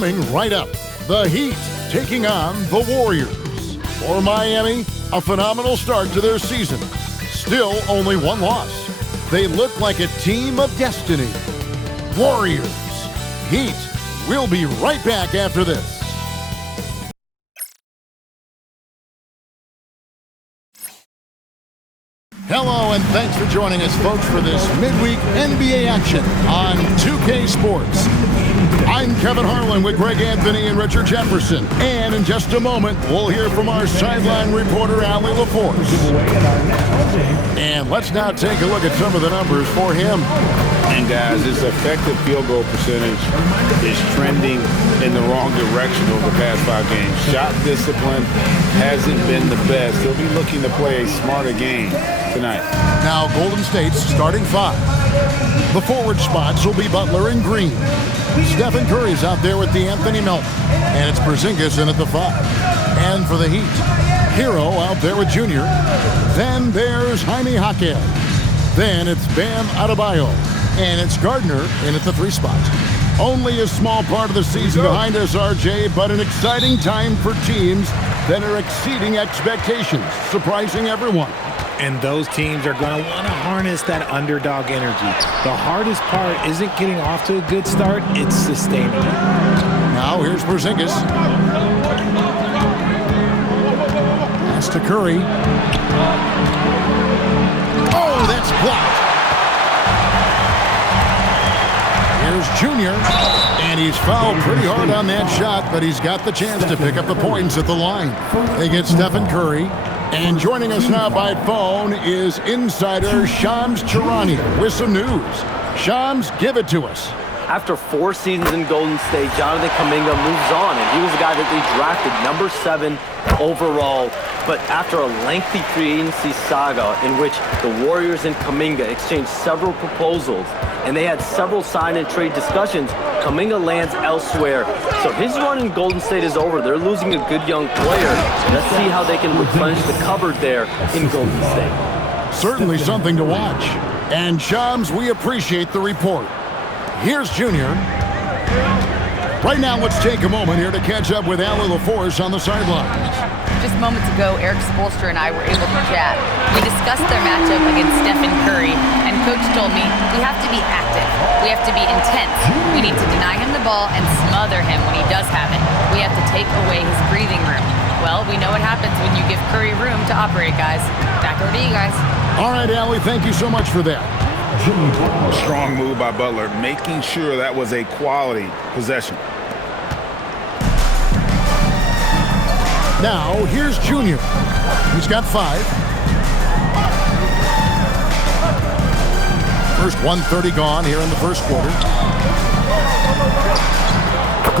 Coming right up, the Heat taking on the Warriors. For Miami, a phenomenal start to their season. Still only one loss. They look like a team of destiny. Warriors, Heat. We'll be right back after this. Hello, and thanks for joining us, folks, for this midweek NBA action on 2K Sports. I'm Kevin Harlan with Greg Anthony and Richard Jefferson. And in just a moment, we'll hear from our sideline reporter, Allie LaForce. And let's now take a look at some of the numbers for him. And guys, his effective field goal percentage is trending in the wrong direction over the past 5 games. Shot discipline hasn't been the best. He'll be looking to play a smarter game tonight. Now, Golden State's starting 5. The forward spots will be Butler and Green. Stephen Curry's out there with D'Anthony Melton. And it's Porzingis in at the 5. And for the Heat, Hero out there with Junior. Then there's Jaime Jaquez. Then it's Bam Adebayo. And it's Gardner in at the 3 spot. Only a small part of the season behind us, RJ, but an exciting time for teams that are exceeding expectations, surprising everyone. And those teams are going to want to harness that underdog energy. The hardest part isn't getting off to a good start, it's sustaining it. Now here's Porzingis. Pass to Curry. Oh, that's blocked. Here's Junior, and he's fouled pretty hard on that shot, but he's got the chance to pick up the points at the line. They get Stephen Curry. And joining us now by phone is insider Shams Charania with some news. Shams, give it to us. After 4 seasons in Golden State, Jonathan Kuminga moves on, and he was a guy that they drafted number 7 overall. But after a lengthy free agency saga in which the Warriors and Kuminga exchanged several proposals, and they had several sign and trade discussions, Kuminga lands elsewhere. So his run in Golden State is over. They're losing a good young player. Let's see how they can replenish the cupboard there in Golden State. Certainly something to watch. And Shams, we appreciate the report. Here's Junior. Right now, let's take a moment here to catch up with Allie LaForce on the sidelines. Just moments ago, Eric Spoelstra and I were able to chat. We discussed their matchup against Stephen Curry, and Coach told me we have to be active. We have to be intense. We need to deny him the ball and smother him when he does have it. We have to take away his breathing room. Well, we know what happens when you give Curry room to operate, guys. Back over to you guys. All right, Allie, thank you so much for that. Strong move by Butler, making sure that was a quality possession. Now, here's Junior. He's got 5. First 1:30 gone here in the first quarter.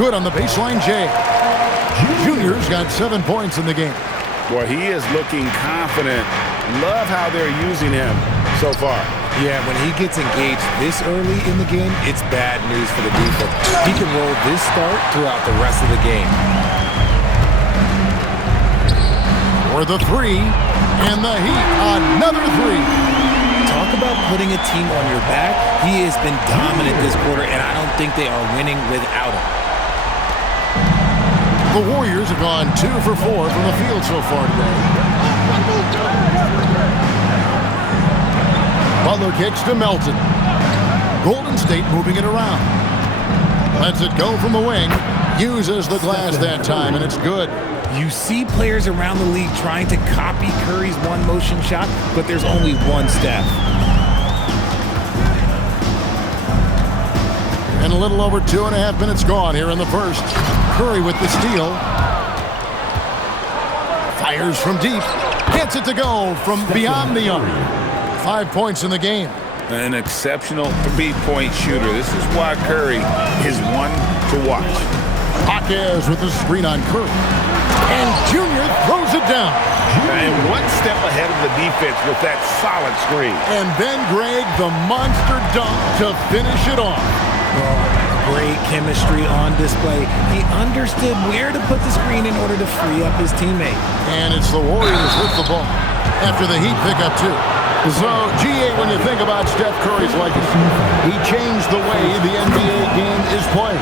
Good on the baseline, Jay. Junior's got 7 points in the game. Boy, he is looking confident. Love how they're using him so far. Yeah, when he gets engaged this early in the game, it's bad news for the defense. He can roll this start throughout the rest of the game. For the 3, and the Heat, another 3. Talk about putting a team on your back. He has been dominant this quarter, and I don't think they are winning without him. The Warriors have gone 2 for 4 from the field so far today. Butler kicks to Melton. Golden State moving it around. Lets it go from the wing. Uses the glass that time, and it's good. You see players around the league trying to copy Curry's one-motion shot, but there's only one step. And a little over 2.5 minutes gone here in the first. Curry with the steal. Fires from deep. Gets it to go from beyond the arc. 5 points in the game. An exceptional 3-point shooter. This is why Curry is one to watch. Jaquez with the screen on Curry. And Junior throws it down. And one step ahead of the defense with that solid screen. And then Greg, the monster dunk to finish it off. Great chemistry on display. He understood where to put the screen in order to free up his teammate. And it's the Warriors with the ball after the Heat pick up 2. So, G8, when you think about Steph Curry's legacy, he changed the way the NBA game is played.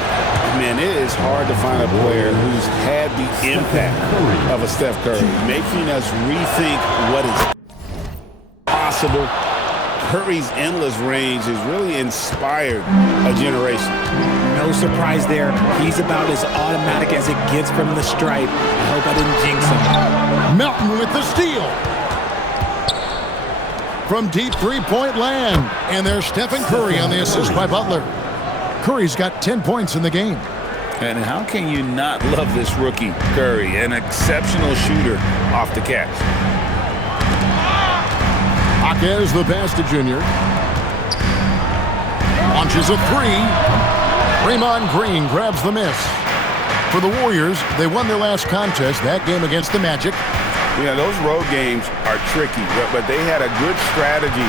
Man, it is hard to find a player who's had the impact of a Steph Curry, making us rethink what is possible. Curry's endless range has really inspired a generation. No surprise there. He's about as automatic as it gets from the stripe. I hope I didn't jinx him. Melton with the steal. From deep three-point land. And there's Stephen Curry on the assist by Butler. Curry's got 10 points in the game. And how can you not love this rookie, Curry, an exceptional shooter off the catch? Jaquez the pass to Junior. Launches a three. Draymond Green grabs the miss. For the Warriors, they won their last contest, that game against the Magic. Yeah, those road games are tricky, but they had a good strategy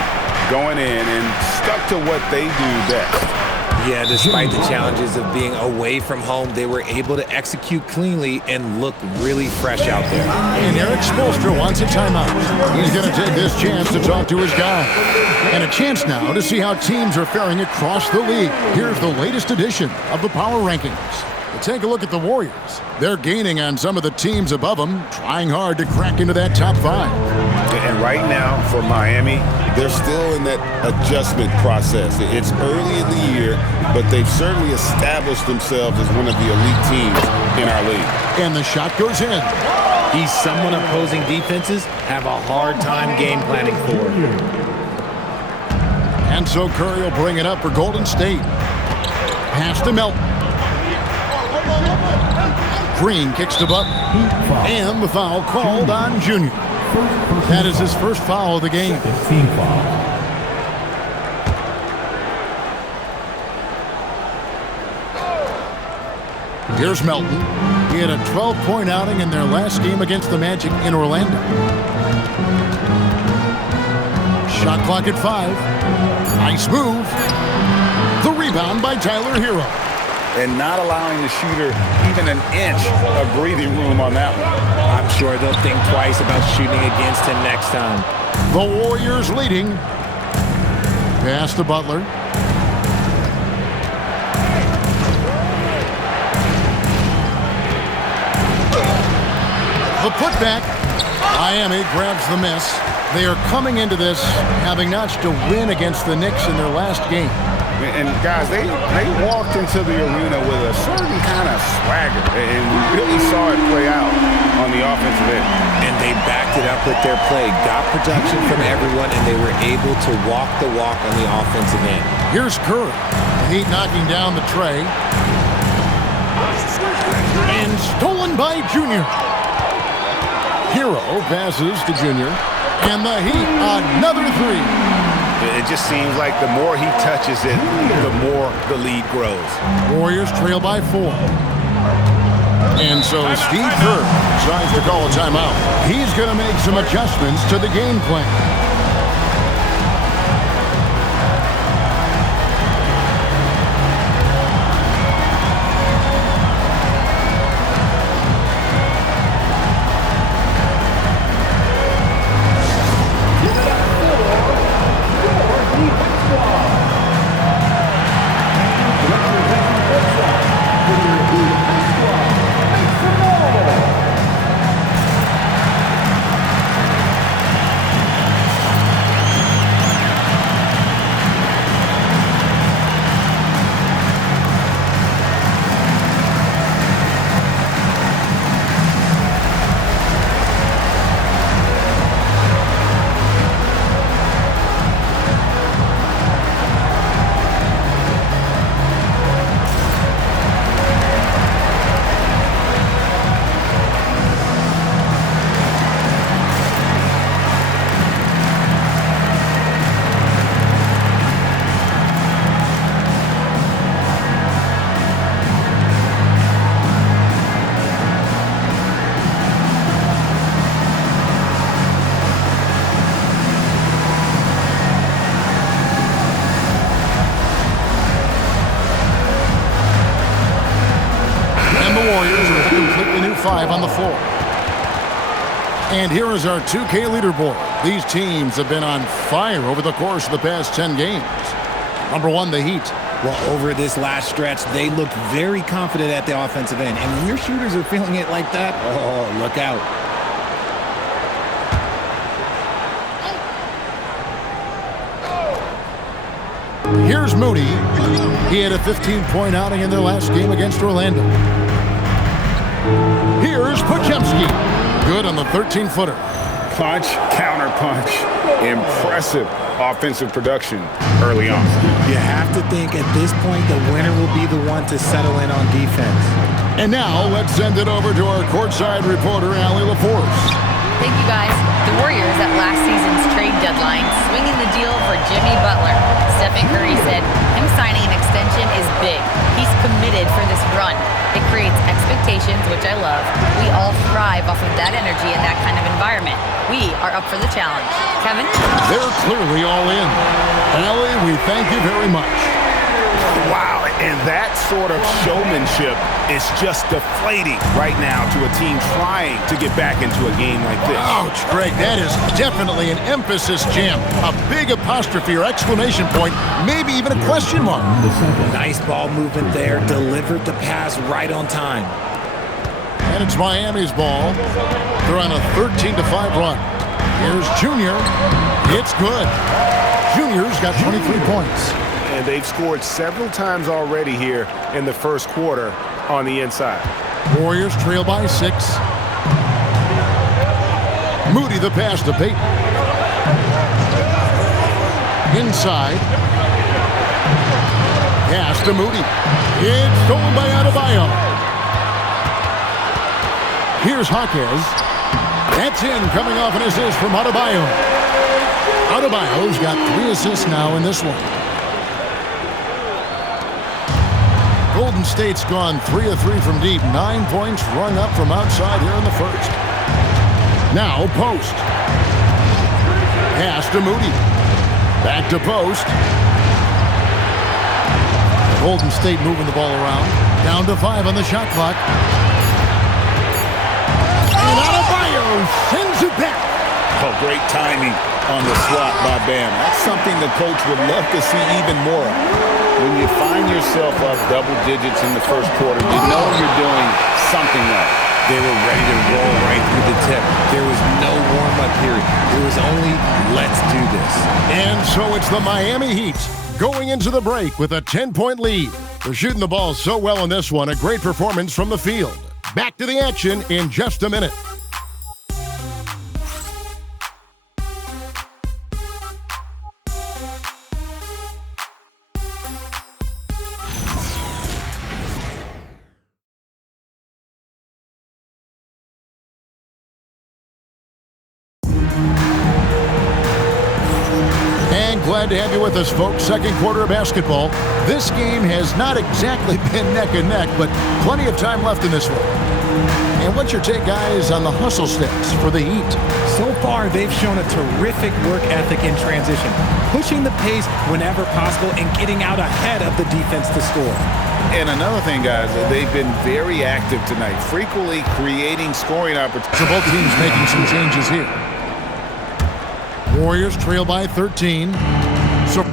going in and stuck to what they do best. Yeah, despite the challenges of being away from home, they were able to execute cleanly and look really fresh out there. And Eric Spoelstra wants a timeout. He's going to take this chance to talk to his guy. And a chance now to see how teams are faring across the league. Here's the latest edition of the Power Rankings. Take a look at the Warriors. They're gaining on some of the teams above them, trying hard to crack into that top 5. And right now, for Miami, they're still in that adjustment process. It's early in the year, but they've certainly established themselves as one of the elite teams in our league. And the shot goes in. He's someone opposing defenses have a hard time game planning for. And so Curry will bring it up for Golden State. Pass to Melton. Green kicks to Butler. And the foul called on Junior. That is his first foul of the game. Here's Melton. He had a 12-point outing in their last game against the Magic in Orlando. Shot clock at 5. Nice move. The rebound by Tyler Hero. And not allowing the shooter even an inch of breathing room on that one. I'm sure they'll think twice about shooting against him next time. The Warriors leading. Pass to Butler. The putback. Miami grabs the miss. They are coming into this having notched a win against the Knicks in their last game. And guys, they walked into the arena with a certain kind of swagger, and we really saw it play out on the offensive end. And they backed it up with their play, got production from everyone, and they were able to walk the walk on the offensive end. Here's Curry. Heat knocking down the tray. And stolen by Junior. Hero passes to Junior. And the Heat, another three. It just seems like the more he touches it, the more the lead grows. Warriors trail by 4. And so Steve Kerr decides to call a timeout. He's going to make some adjustments to the game plan. Warriors with a completely new 5 on the floor. And here is our 2K leaderboard. These teams have been on fire over the course of the past 10 games. Number one, the Heat. Well, over this last stretch, they looked very confident at the offensive end. And when your shooters are feeling it like that, oh, look out. Here's Moody. He had a 15-point outing in their last game against Orlando. Here's Podziemski. Good on the 13-footer. Punch, counter punch. Impressive offensive production early on. You have to think at this point the winner will be the one to settle in on defense. And now let's send it over to our courtside reporter, Allie LaForce. Thank you, guys. The Warriors at last season's trade deadline swinging the deal for Jimmy Butler. Stephen Curry said him signing an extension is big. He's committed for this run. It creates expectations, which I love. We all thrive off of that energy and that kind of environment. We are up for the challenge. Kevin? They're clearly all in. Allie, we thank you very much. Wow, and that sort of showmanship is just deflating right now to a team trying to get back into a game like this. Ouch, Greg, that is definitely an emphasis jam. A big apostrophe or exclamation point, maybe even a question mark. Nice ball movement there. Delivered the pass right on time. And it's Miami's ball. They're on a 13-5 run. Here's Junior. It's good. Junior's got 23 points. And they've scored several times already here in the first quarter on the inside. Warriors trail by 6. Moody the pass to Payton. Inside. Pass to Moody. It's stolen by Adebayo. Here's Jaquez. That's in, coming off an assist from Adebayo. Adebayo's got 3 assists now in this one. Golden State's gone 3 of 3 from deep. 9 points rung up from outside here in the first. Now Post. Pass to Moody. Back to Post. Golden State moving the ball around. Down to 5 on the shot clock. And Adebayo sends it back. Oh, great timing on the swat by Bam. That's something the coach would love to see even more of. When you find yourself up double digits in the first quarter, you know you're doing something right. They were ready to roll right through the tip. There was no warm-up period. It was only, let's do this. And so it's the Miami Heat going into the break with a 10-point lead. They're shooting the ball so well in this one. A great performance from the field. Back to the action in just a minute. Glad to have you with us, folks. Second quarter of basketball. This game has not exactly been neck and neck, but plenty of time left in this one. And what's your take, guys, on the hustle steps for the Heat? So far, they've shown a terrific work ethic in transition, pushing the pace whenever possible and getting out ahead of the defense to score. And another thing, guys, they've been very active tonight, frequently creating scoring opportunities. So both teams making some changes here. Warriors trail by 13. So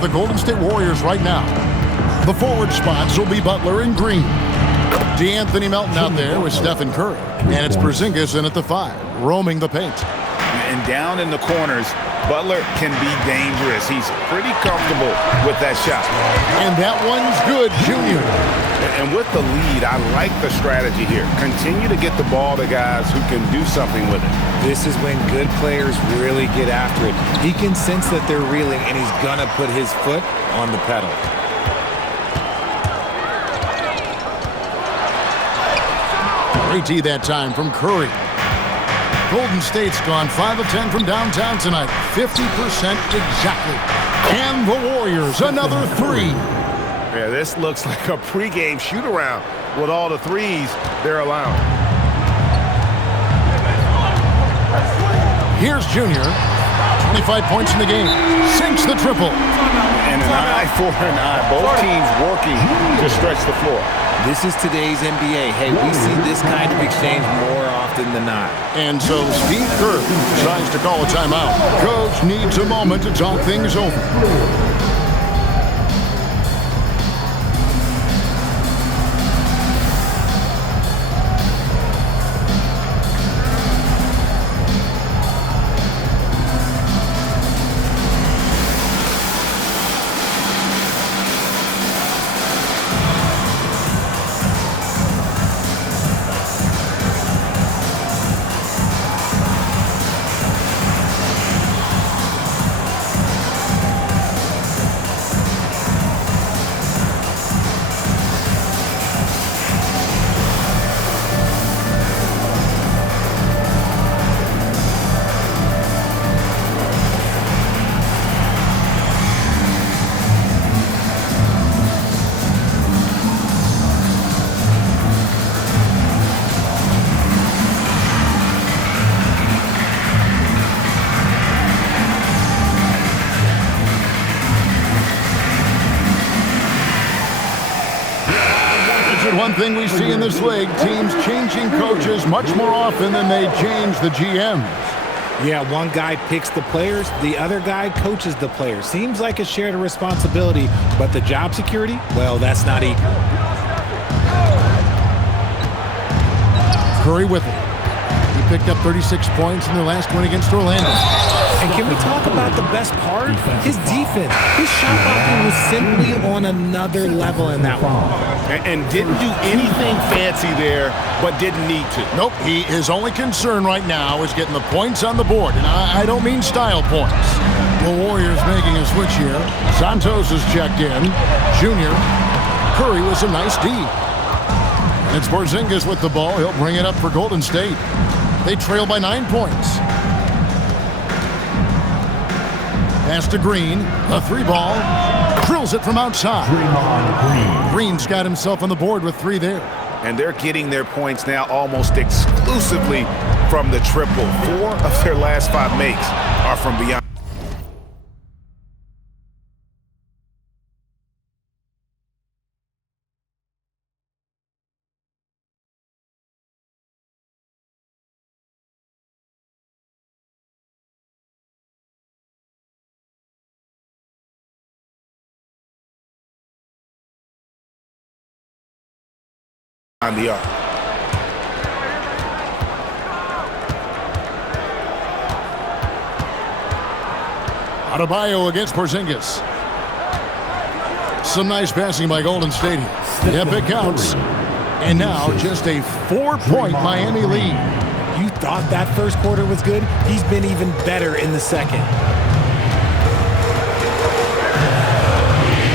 for the Golden State Warriors right now. The forward spots will be Butler and Green. D'Anthony Melton out there with Stephen Curry. And it's Porzingis in at the 5, roaming the paint. And down in the corners, Butler can be dangerous. He's pretty comfortable with that shot. And that one's good, Junior. And with the lead, I like the strategy here. Continue to get the ball to guys who can do something with it. This is when good players really get after it. He can sense that they're reeling, and he's going to put his foot on the pedal. Great D that time from Curry. Golden State's gone 5 of 10 from downtown tonight. 50% exactly. And the Warriors, another 3. Yeah, this looks like a pregame shoot-around with all the threes they're allowing. Here's Junior. 25 points in the game. Sinks the triple. And an eye for an eye. Both teams working to stretch the floor. This is today's NBA. Hey, we see this kind of exchange more often than not. And so Steve Kerr decides to call a timeout. Coach needs a moment to talk things over. One thing we see in this league, teams changing coaches much more often than they change the GMs. Yeah, one guy picks the players, the other guy coaches the players. Seems like a shared responsibility, but the job security, well, that's not equal. Curry with it. He picked up 36 points in their last win against Orlando. And can we talk about the best part? His defense. His shot blocking was simply on another level in that one. And didn't do anything fancy there, but didn't need to. Nope, his only concern right now is getting the points on the board. And I don't mean style points. The Warriors making a switch here. Santos is checked in. Junior. Curry with some nice D. And it's Porzingis with the ball. He'll bring it up for Golden State. They trail by 9 points. Pass to Green, a 3-ball, drills it from outside. Green's got himself on the board with 3 there. And they're getting their points now almost exclusively from the triple. 4 of their last 5 makes are from beyond. On the arc. Adebayo against Porzingis. Some nice passing by Golden State. Yep, it counts. And now just a 4-point Miami lead. You thought that first quarter was good? He's been even better in the second.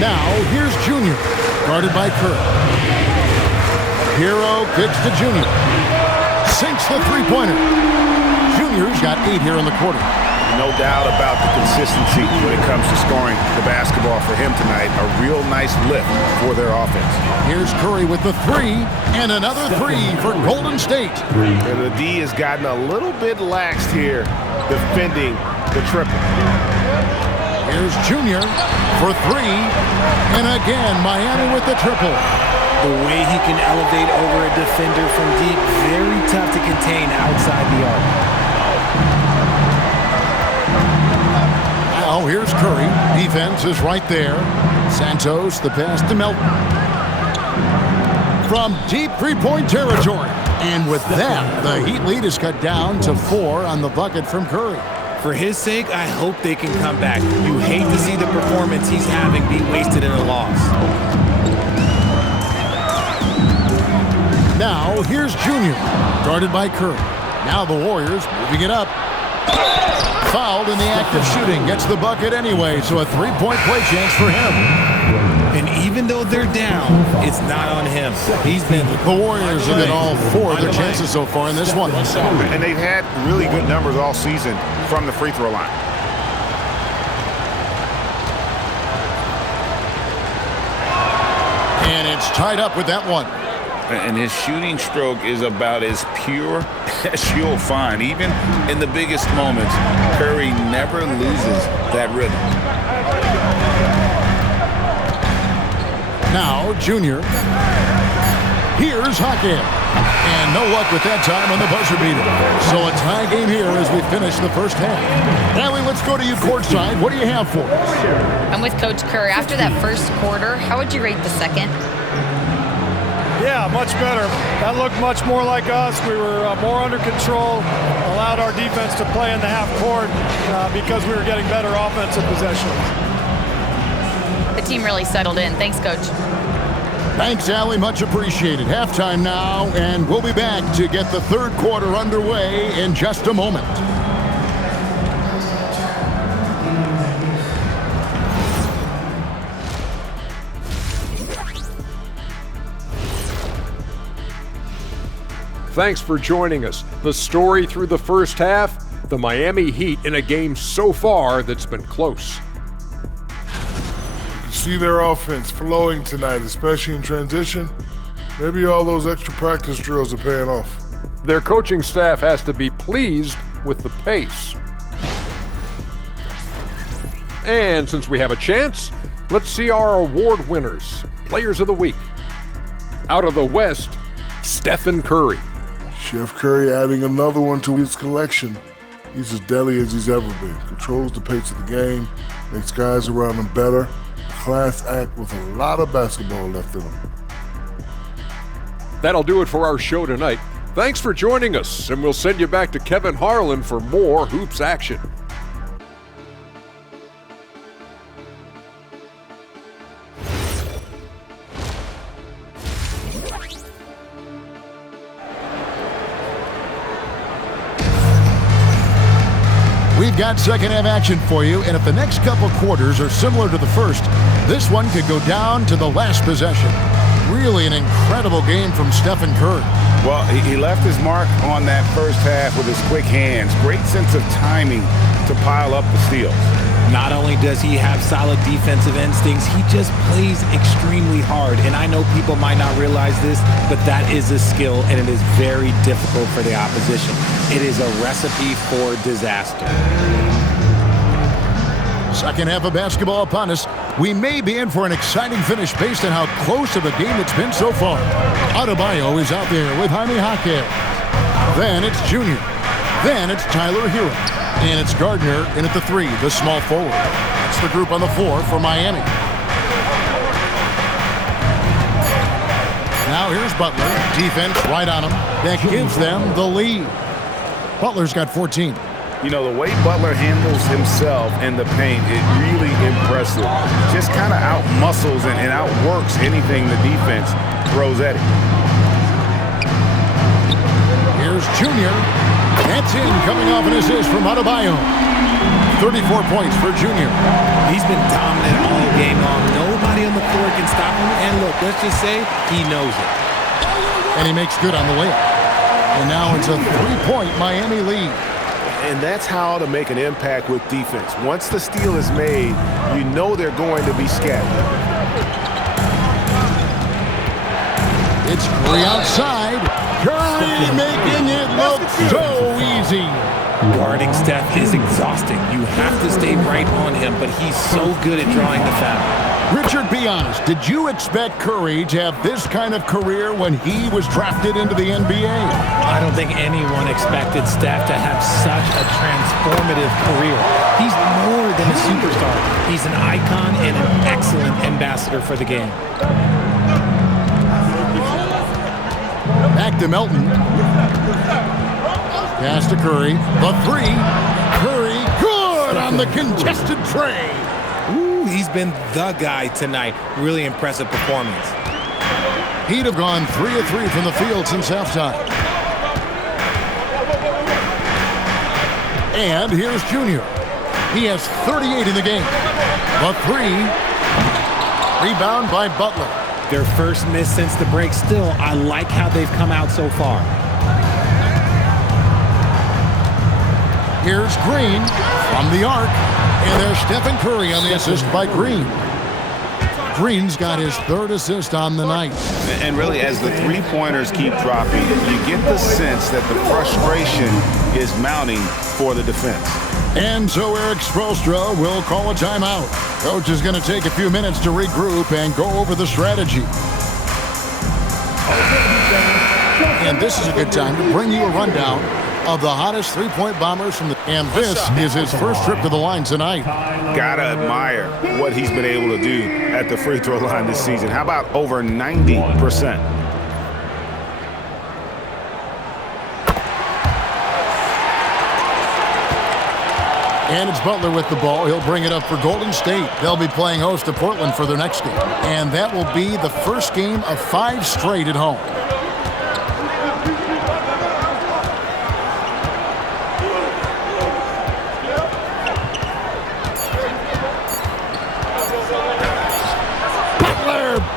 Now here's Junior, guarded by Curry. Hero kicks to Junior. Sinks the 3-pointer. Junior's got 8 here in the quarter. No doubt about the consistency when it comes to scoring the basketball for him tonight. A real nice lift for their offense. Here's Curry with the 3, and another 3 for Golden State. And the D has gotten a little bit laxed here, defending the triple. Here's Junior for 3, and again, Miami with the triple. The way he can elevate over a defender from deep, very tough to contain outside the arc. Well, Now here's Curry. Defense is right there. Santos, the pass to Melton. From deep three-point territory. And with that, the Heat lead is cut down to 4 on the bucket from Curry. For his sake, I hope they can come back. You hate to see the performance he's having be wasted in a loss. Now, here's Junior, guarded by Curry. Now the Warriors moving it up. Fouled in the act of shooting. Gets the bucket anyway, so a three-point play chance for him. And even though they're down, it's not on him. He's been... The Warriors have been all 4 of their chances so far in this one. And they've had really good numbers all season from the free throw line. And it's tied up with that one. And his shooting stroke is about as pure as you'll find. Even in the biggest moments, Curry never loses that rhythm. Now, Junior. Here's Hakeem. And no luck with that time on the buzzer beater. So a tie game here as we finish the first half. Allie, let's go to you courtside. What do you have for us? I'm with Coach Curry. After that first quarter, how would you rate the second? Yeah, much better. That looked much more like us. We were more under control, allowed our defense to play in the half court because we were getting better offensive possessions. The team really settled in. Thanks, Coach. Thanks, Allie. Much appreciated. Halftime now, and we'll be back to get the third quarter underway in just a moment. Thanks for joining us. The story through the first half, the Miami Heat in a game so far that's been close. You see their offense flowing tonight, especially in transition. Maybe all those extra practice drills are paying off. Their coaching staff has to be pleased with the pace. And since we have a chance, let's see our award winners, Players of the Week. Out of the West, Stephen Curry. Chef Curry adding another one to his collection. He's as deadly as he's ever been. Controls the pace of the game, makes guys around him better. Class act with a lot of basketball left in him. That'll do it for our show tonight. Thanks for joining us, and we'll send you back to Kevin Harlan for more Hoops action. We've got second half action for you, and if the next couple quarters are similar to the first, this one could go down to the last possession. Really an incredible game from Stephen Curry. Well, he left his mark on that first half with his quick hands. Great sense of timing to pile up the steals. Not only does he have solid defensive instincts, he just plays extremely hard. And I know people might not realize this, but that is a skill, and it is very difficult for the opposition. It is a recipe for disaster. Second half of basketball upon us. We may be in for an exciting finish based on how close of a game it's been so far. Adebayo is out there with Jaime Jaquez. Then it's Junior. Then it's Tyler Hero. And it's Gardner in at the 3, the small forward. That's the group on the floor for Miami. Now here's Butler. Defense right on him. That gives them the lead. Butler's got 14. You know, the way Butler handles himself in the paint is really impressive. Just kind of out-muscles and outworks anything the defense throws at him. Here's Junior. That's in, coming off an assist from Adebayo. 34 points for Junior. He's been dominant all game long. Nobody on the floor can stop him. And look, let's just say he knows it. And he makes good on the layup. And now it's a 3-point Miami lead. And that's how to make an impact with defense. Once the steal is made, you know they're going to be scattered. It's Curry outside. Curry making it look so easy. Guarding Steph is exhausting. You have to stay right on him, but he's so good at drawing the foul. Richard, be honest. Did you expect Curry to have this kind of career when he was drafted into the NBA? I don't think anyone expected Steph to have such a transformative career. He's more than a superstar. He's an icon and an excellent ambassador for the game. Back to Melton. Pass to Curry. The three. Curry, good on the contested tray. Ooh, he's been the guy tonight. Really impressive performance. He'd have gone 3 of 3 from the field since halftime. And here's Junior. He has 38 in the game. The three. Rebound by Butler. Their first miss since the break. Still, I like how they've come out so far. Here's Green from the arc. And there's Stephen Curry on the assist by Green. Green's got his third assist on the night. And really, as the three-pointers keep dropping, you get the sense that the frustration is mounting for the defense. And so Eric Spoelstra will call a timeout. Coach is going to take a few minutes to regroup and go over the strategy. And this is a good time to bring you a rundown of the hottest three-point bombers from the... And this is his first trip to the line tonight. Gotta admire what he's been able to do at the free throw line this season. How about over 90%? And it's Butler with the ball. He'll bring it up for Golden State. They'll be playing host to Portland for their next game. And that will be the first game of 5 straight at home.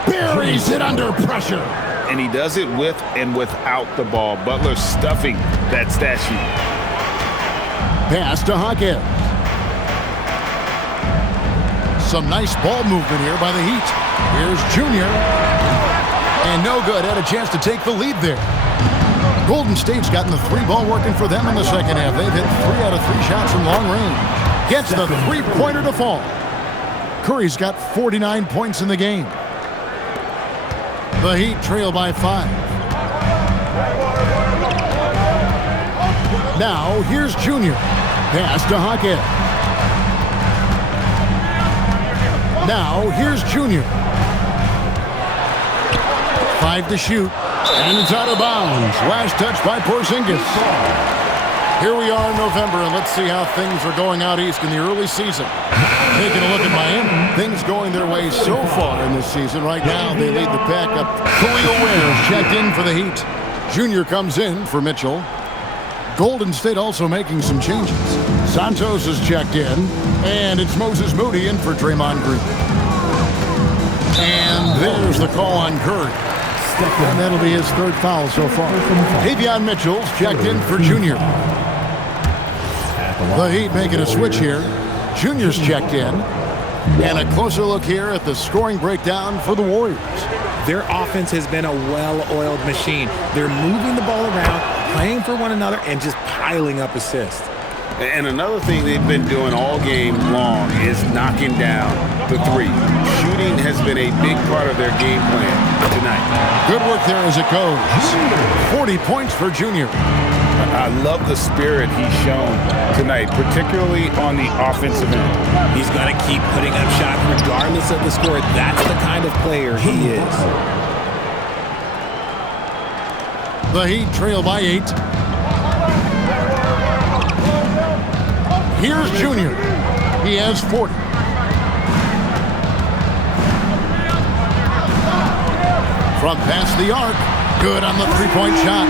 Buries it under pressure. And he does it with and without the ball. Butler stuffing that stat sheet. Pass to Hawkins. Some nice ball movement here by the Heat. Here's Junior. And no good. Had a chance to take the lead there. Golden State's gotten the three ball working for them in the second half. They've hit 3 out of 3 shots from long range. Gets the three-pointer to fall. Curry's got 49 points in the game. The Heat trail by 5. Now, here's Junior. Pass to Hawkins. Now, here's Junior. 5 to shoot. And it's out of bounds. Last touch by Porzingis. Here we are in November, and let's see how things are going out east in the early season. Taking a look at Miami, things going their way so far in this season. Right now, they lead the pack up. Khalil Ware checked in for the Heat. Junior comes in for Mitchell. Golden State also making some changes. Santos is checked in, and it's Moses Moody in for Draymond Green. And there's the call on Curry. And that'll be his 3rd foul so far. Davion Mitchell's checked in for Junior. The Heat making a switch here. Junior's checked in. And a closer look here at the scoring breakdown for the Warriors. Their offense has been a well-oiled machine. They're moving the ball around, playing for one another, and just piling up assists. And another thing they've been doing all game long is knocking down the three. Shooting has been a big part of their game plan tonight. Good work there as it goes. 40 points for Junior. I love the spirit he's shown tonight, particularly on the offensive end. He's going to keep putting up shots regardless of the score. That's the kind of player he is. The Heat trail by 8. Here's Junior. He has 40. From past the arc. Good on the three-point shot.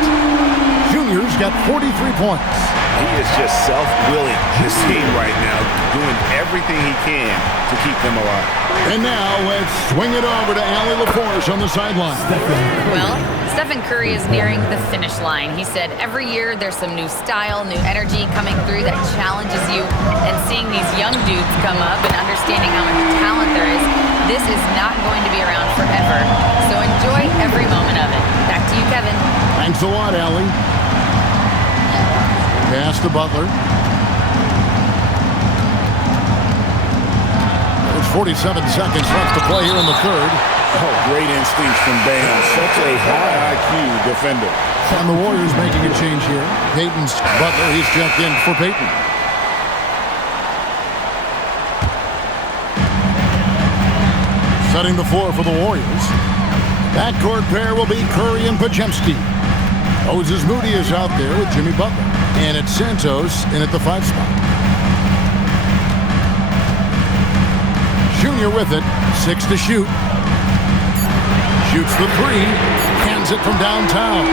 Junior's got 43 points. He is just self-willing, this team right now, doing everything he can to keep them alive. And now let's swing it over to Allie LaForce on the sideline. Well, Stephen Curry is nearing the finish line. He said every year there's some new style, new energy coming through that challenges you. And seeing these young dudes come up and understanding how much talent there is, this is not going to be around forever. So enjoy every moment of it. Back to you, Kevin. Thanks a lot, Allie. Pass to Butler. There's 47 seconds left to play here in the third. Oh, great instincts from Bam. Such a high IQ defender. And the Warriors making a change here. Peyton's Butler. He's checked in for Peyton. Setting the floor for the Warriors. Backcourt pair will be Curry and Podziemski. Moses Moody is out there with Jimmy Butler. And it's Santos in at the 5 spot. Junior with it. 6 to shoot. Shoots the 3. Hands it from downtown.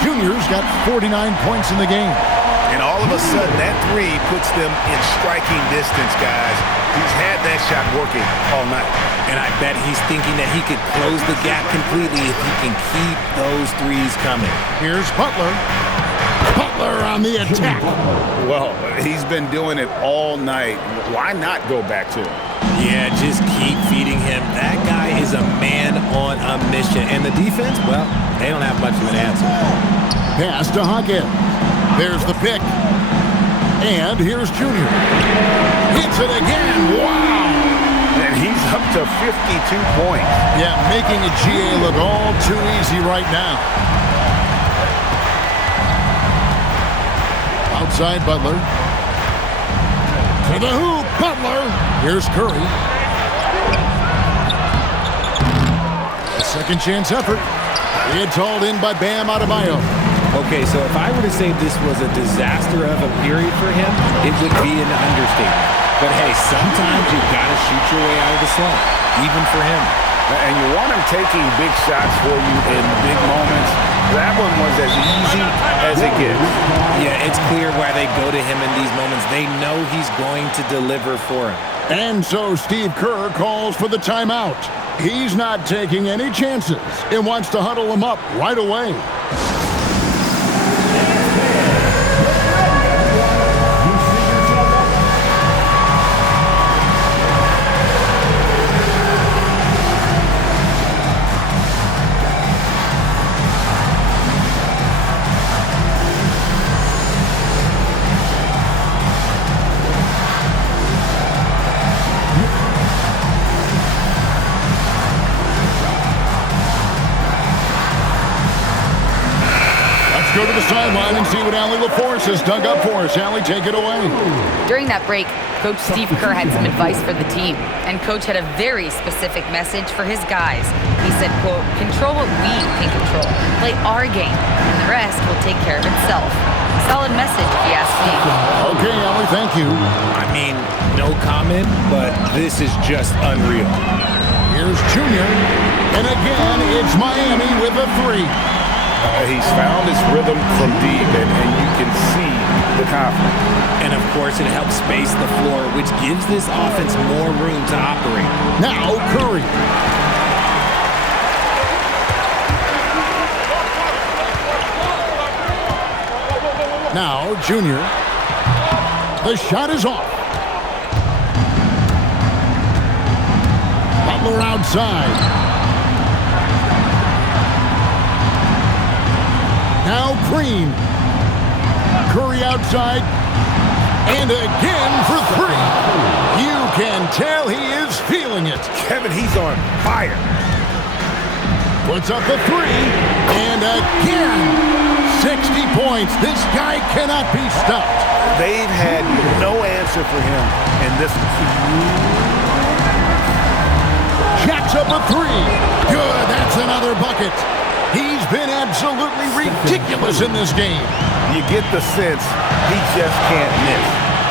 Junior's got 49 points in the game. And all of a sudden, that 3 puts them in striking distance, guys. He's had that shot working all night. And I bet he's thinking that he could close the gap completely if he can keep those 3s coming. Here's Butler. Butler on the attack. Well, he's been doing it all night. Why not go back to him? Yeah, just keep feeding him. That guy is a man on a mission. And the defense, well, they don't have much of an answer. Pass to Hawkins. There's the pick. And here's Junior. Hits it again. Wow. And he's up to 52 points. Yeah, making a GA look all too easy right now. Outside Butler. To the hoop, Butler. Here's Curry. A second chance effort. It's hauled in by Bam Adebayo. Okay, so if I were to say this was a disaster of a period for him, it would be an understatement. But hey, sometimes you gotta shoot your way out of the slump, even for him. And you want him taking big shots for you in big moments. That one was as easy as it gets. Yeah, it's clear why they go to him in these moments. They know he's going to deliver for him. And so Steve Kerr calls for the timeout. He's not taking any chances and wants to huddle them up right away. Go to the sideline and see what Allie LaForce has dug up for us. Allie, take it away. During that break, Coach Steve Kerr had some advice for the team, and Coach had a very specific message for his guys. He said, quote, control what we can control, play our game, and the rest will take care of itself. Solid message, if you ask me. Okay, Allie, thank you. I mean, no comment, but this is just unreal. Here's Junior, and again, it's Miami with a 3. He's found his rhythm from deep, and you can see the confidence. And, of course, it helps space the floor, which gives this offense more room to operate. Now, Curry. Now, Junior. The shot is off. Butler outside. Now Green. Curry outside. And again for 3. You can tell he is feeling it. Kevin, he's on fire. Puts up a 3. And again. 60 points. This guy cannot be stopped. They've had no answer for him in this one. Jacks up a 3. Good. That's another bucket. He's been absolutely ridiculous in this game. You get the sense he just can't miss.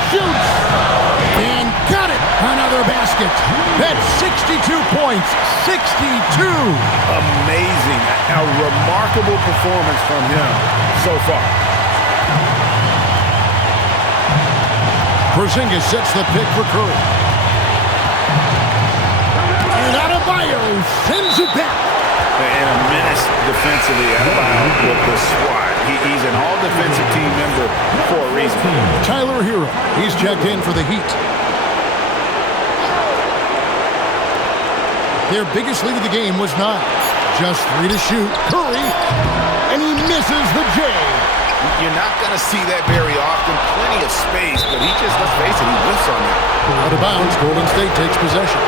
Shoots. And got it. Another basket. That's 62 points. 62. Amazing. A remarkable performance from him so far. Porzingis sets the pick for Curry. And Adebayo sends it back. And a menace defensively Adebayo with the squad. He's an all-defensive team member for a reason. Tyler Hero, he's checked in for the Heat. Their biggest lead of the game was 9. Just 3 to shoot. Curry, and he misses the J. You're not going to see that very often. Plenty of space, but he just, let's face it, he whiffs on that. Out of bounds, Golden State takes possession.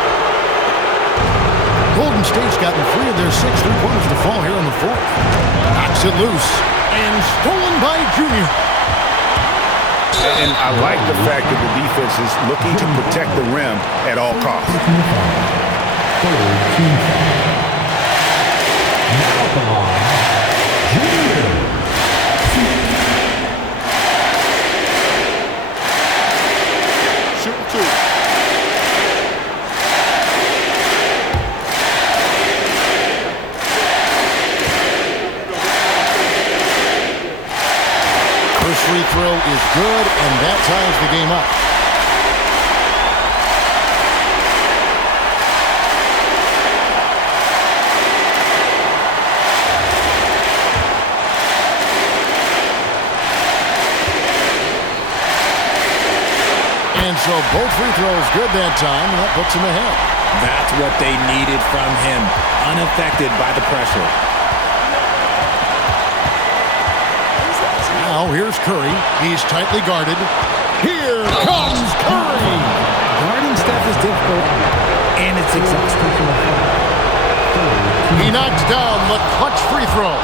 Golden State's gotten 3 of their 6 3-pointers to fall here in the fourth. Knocks it loose and stolen by Junior. And I like the fact that the defense is looking to protect the rim at all costs. Shooting 2. First free throw is good, and that ties the game up. And so both free throws good that time, and that puts him ahead. That's what they needed from him, unaffected by the pressure. Now here's Curry. He's tightly guarded. Here comes Curry. Guarding Steph is difficult, and it's exhausting. He knocks down the clutch free throw.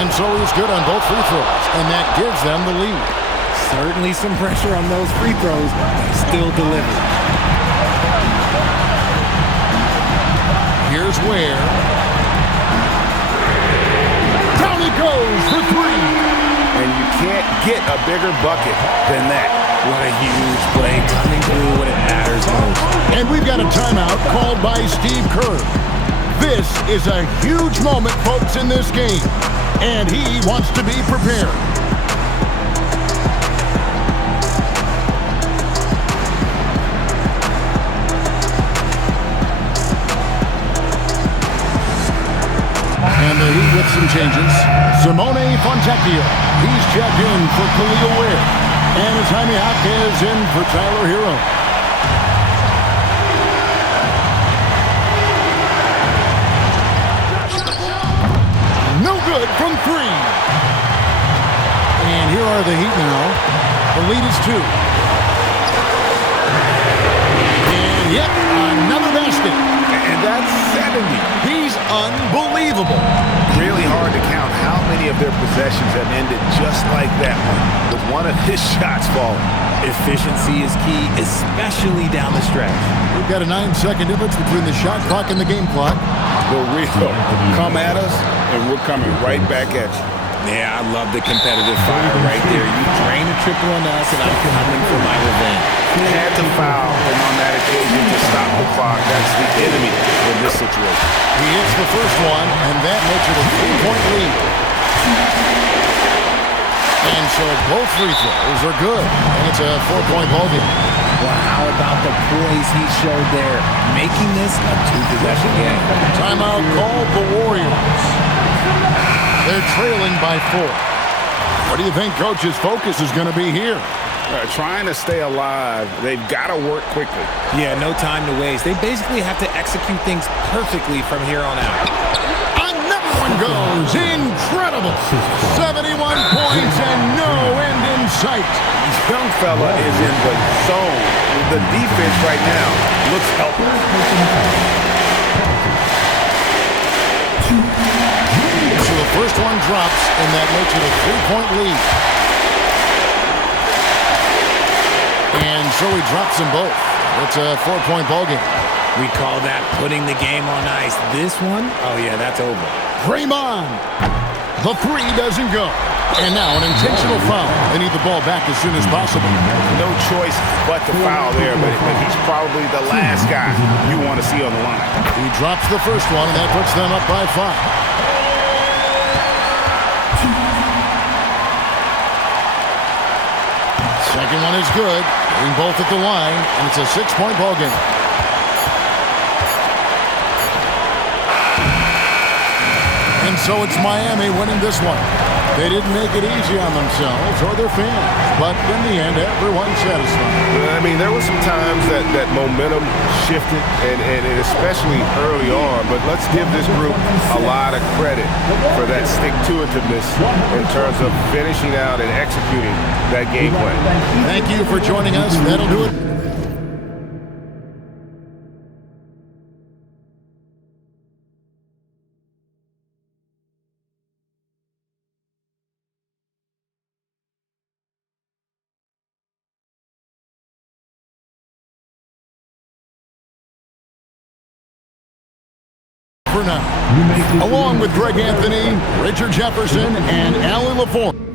And so he's good on both free throws, and that gives them the lead. Certainly some pressure on those free throws, still delivered. Here's Ware. Down he goes for 3. And you can't get a bigger bucket than that. What a huge play, coming through when it matters most. And we've got a timeout called by Steve Kerr. This is a huge moment, folks, in this game, and he wants to be prepared. And the Heat with some changes. Simone Fontecchio. He's checked in for Khalil Ware. And Jaime Jaquez in for Tyler Hero. No good from 3. And here are the Heat now. The lead is 2. And yet another basket. And that's 70. He's unbelievable. Really hard to count how many of their possessions have ended just like that one, with one of his shots falling. Efficiency is key, especially down the stretch. We've got a 9-second difference between the shot clock and the game clock. The real come at us, and we're coming right back at you. Yeah, I love the competitive fire right there. You drain a triple on us, and I'm coming for my revenge. He had to foul, and on that occasion to stop the clock. That's the enemy in this situation. He hits the first one, and that makes it a 3-point lead. And so both free throws are good, and it's a 4-point ballgame. Well, how about the poise he showed there, making this a 2-possession game? Timeout called the Warriors. They're trailing by 4. What do you think Coach's focus is going to be here? Trying to stay alive. They've got to work quickly. Yeah, no time to waste. They basically have to execute things perfectly from here on out. Another one goes. Incredible. 71 points and no end in sight. Young fella is in the zone. The defense right now looks helpless. So the first one drops, and that makes it a 3-point lead. And so he drops them both. It's a 4-point ballgame. We call that putting the game on ice. This one, oh yeah, that's over. Draymond. The 3 doesn't go. And now an intentional foul. They need the ball back as soon as possible. No choice but to foul there, but he's probably the last guy you want to see on the line. He drops the first one, and that puts them up by 5. Second one is good. Getting both at the line, and it's a 6-point ballgame. And So it's Miami winning this one. They didn't make it easy on themselves or their fans, but in the end, everyone's satisfied. I mean, there were some times that momentum shifted, and especially early on, but let's give this group a lot of credit for that stick-to-itiveness in terms of finishing out and executing that game plan. Thank you for joining us. That'll do it. For now, along with Greg Anthony, Richard Jefferson, and Allie LaForge.